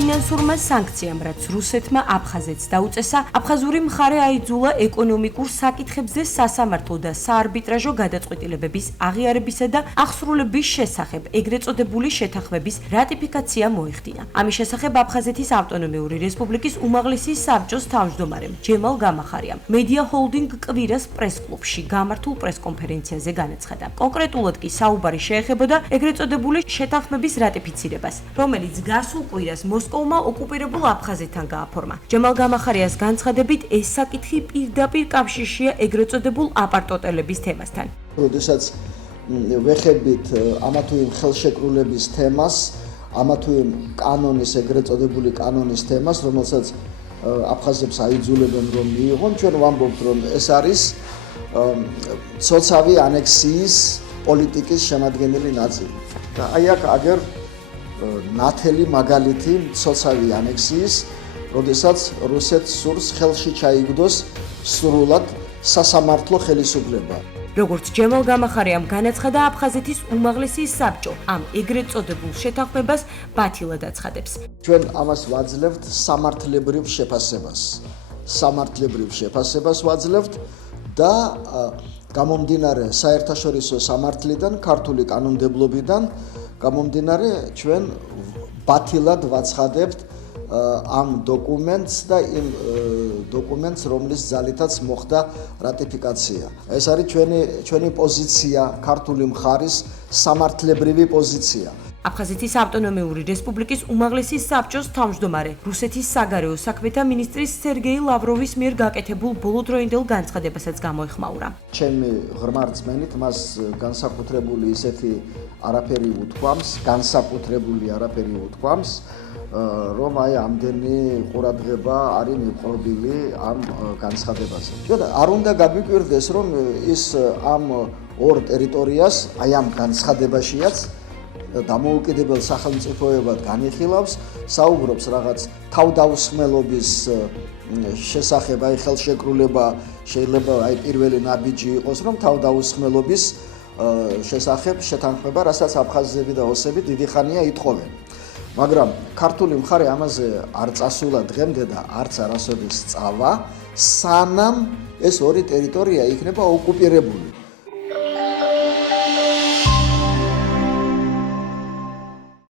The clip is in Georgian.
ფინანსურმა სანქციამ, რაც რუსეთმა აფხაზეთს დაუწესა, აფხაზური მხარე აიძულა ეკონომიკურ საკითხებზე სასამართლო და საარბიტრაჟო გადაწყვეტილებების აღიარებისა და აღსრულების შესახებ ეგრეთ წოდებული შეთანხმების რატიფიკაცია მოიხდინა. ამის შესახებ აფხაზეთის ავტონომიური რესპუბლიკის უმაღლესი საბჭოს თავმჯდომარემ ჯემალ გამახარიამ მედია ჰოლდინგ კვირას პრესკლუბში გამართულ პრესკონფერენციაზე განაცხადა. კონკრეტულად კი საუბარი შეეხებოდა ეგრეთ წოდებული შეთანხმების რატიფიცირებას, რომელიც გასულ კვირას მოსკოვმა ოკუპირებულ აფხაზეთთან გააფორმა. ჯემალ გამახარიას განცხადებით, ეს საკითხი პირდაპირ კავშირშია ეგრეთ წოდებულ აპარტოტელების თემასთან. როდესაც ვეხებით ამა თუ იმ ხელშეკრულების თემას, ამა თუ იმ კანონის, ეგრეთ წოდებული კანონის თემას, რომელსაც აფხაზებს აიძულებენ რომ მიიღონ, ჩვენ ვამბობთ, რომ ეს არის ცოცავი ანექსიის პოლიტიკის შემადგენელი ნაწილი. და აი აქ აგერ ნათელი მაგალითი ცოცავი ანექსიის, როდესაც რუსეთს სურს ხელში ჩაიგდოს სრულად სასამართლო ხელისუფლება. როგორც ჯემალ გამახარიამ განაცხადა, აფხაზეთის უმაღლესი საბჭო ამ ეგრეთ წოდებულ შეთანხმებას ბათილად აცხადებს. ჩვენ ამას ვაძლევთ სამართლებრივ შეფასებას. სამართლებრივ შეფასებას ვაძლევთ და გამომდინარე საერთაშორისო სამართლიდან, ქართული კანონმდებლობიდან გამომდინარე ჩვენ ბათილად ვაცხადებთ ამ დოკუმენტს და იმ დოკუმენტს, რომლის ძალითაც მოხდა რატიფიკაცია. ეს არის ჩვენი პოზიცია, ქართული მხარის სამართლებრივი პოზიცია. აფხაზეთის ავტონომიური რესპუბლიკის უმაღლესი საბჭოს თავმჯდომარე, რუსეთის საგარეო საქმეთა მინისტრის სერგეი ლავროვის მიერ გაკეთებულ ბოლოდროინდელ განცხადებასაც გამოეხმაურა. ჩემი ღრმა რწმენით მას განსაკუთრებული ისეთი არაფერი უთქვამს, რომ აი ამდენი ყურადღება არის მიყვარული ამ განცხადებაზე. არ უნდა გაგვიკვირდეს, რომ ის ამ ორ ტერიტორიას აი ამ განცხადებაშიაც დამოუკიდებელ სახელმწიფოებად განიხილავს, საუბრობს რაღაც თავდაუსმელობის შესახებ, აი ხელშეკრულება შეიძლება აი პირველი ნაბიჯი იყოს, რომ თავდაუსმელობის შესახებ შეთანხმება, რასაც აფხაზები და ოსები დიდი ხანია ითხოვენ. მაგრამ ქართული მხარე ამაზე არ წასულა დღემდე და არც არასოდეს წავა, სანამ ეს ორი ტერიტორია იქნება ოკუპირებული.